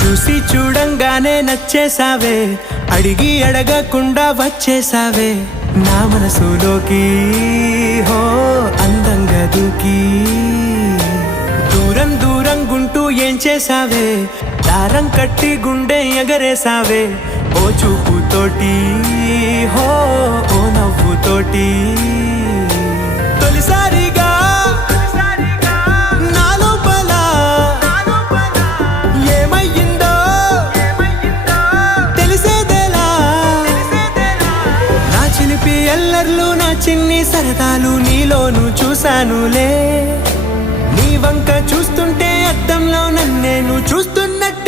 చూసి చూడంగానే నచ్చేసావే, అడిగి అడగకుండా వచ్చేసావే నా మనసులోకి. హో అందంగా దూకి దూరం దూరం గుంటూ ఏం చేసావే, దారం కట్టి గుండె ఎగరేసావే ఓ చూపుతోటి. హో ఓ నవ్వుతోటి తొలిసారిగా నా లోపల ఏమయ్యిందో తెలిసేదేలా. నా చిలిపి ఎల్లర్లు నా చిన్ని సరదాలు నీలోను చూశానులే. నీ వంక చూస్తుంటే అద్దంలో నన్నేను చూస్తున్నట్టు